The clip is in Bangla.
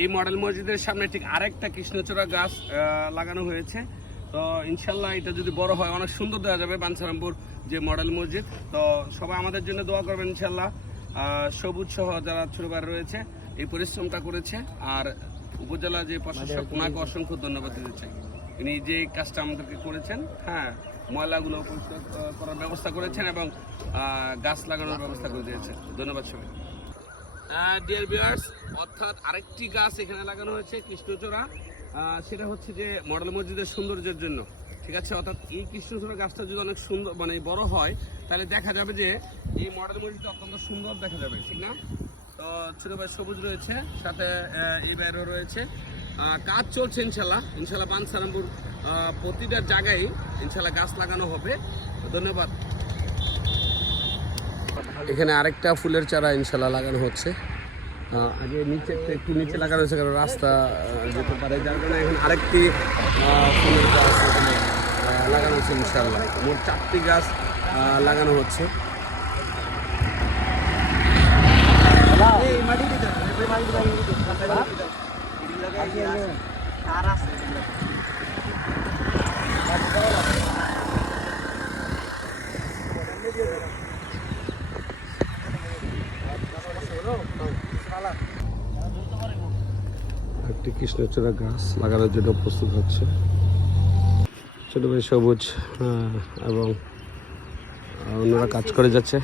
এই মডেল মসজিদের সামনে ঠিক আরেকটা কৃষ্ণচূড়া গাছ লাগানো হয়েছে। তো ইনশাল্লাহ এটা যদি বড় হয় অনেক সুন্দর দেওয়া যাবে বাঞ্ছারামপুর যে মডেল মসজিদ। তো সবাই আমাদের জন্য দোয়া করবেন ইনশাল্লাহ। সবুজ সহ যারা ছোট ভাই রয়েছে এই পরিশ্রমটা করেছে, আর উপজেলা যে প্রশাসক ওনাকে অসংখ্য ধন্যবাদ দিতে চাই। ইনি যে কাজটা আমাদেরকে করেছেন, হ্যাঁ, ময়লাগুলো পরিষ্কার করার ব্যবস্থা করেছেন এবং গাছ লাগানোর ব্যবস্থা করে দিয়েছেন। ধন্যবাদ সবাই। ডিয়ার ভিউয়ার্স, অর্থাৎ আরেকটি গাছ এখানে লাগানো হয়েছে কৃষ্ণচূড়া, সেটা হচ্ছে যে মডেল মসজিদের সৌন্দর্যের জন্য। ঠিক আছে, অর্থাৎ এই কৃষ্ণচূড়া গাছটা যদি অনেক সুন্দর মানে বড় হয় তাহলে দেখা যাবে যে এই মডেল মসজিদটা অত্যন্ত সুন্দর দেখা যাবে, ঠিক না? তো ছোট ভাই সবুজ রয়েছে, সাথে এই বাইরেও রয়েছে, কাজ চলছে ইনশাল্লাহ। ইনশাল্লাহ বাঞ্ছারামপুর প্রতিটা জায়গায় ইনশাল্লাহ গাছ লাগানো হবে। ধন্যবাদ। এখানে আরেকটা ফুলের চারা ইনশাল্লাহ লাগানো হচ্ছে। আগে নিচে একটু নিচে লাগানো হয়েছে কারণ রাস্তা যেতে পারে, যার কারণে এখন আরেকটি ফুলের গাছ লাগানো হচ্ছে ইনশাল্লাহ। মোট 4টি গাছ লাগানো হচ্ছে। একটি কৃষ্ণচূড়া গাছ লাগানোর জন্য প্রস্তুত হচ্ছে। ছোট ভাই সবুজ এবং অন্যরা কাজ করে যাচ্ছে।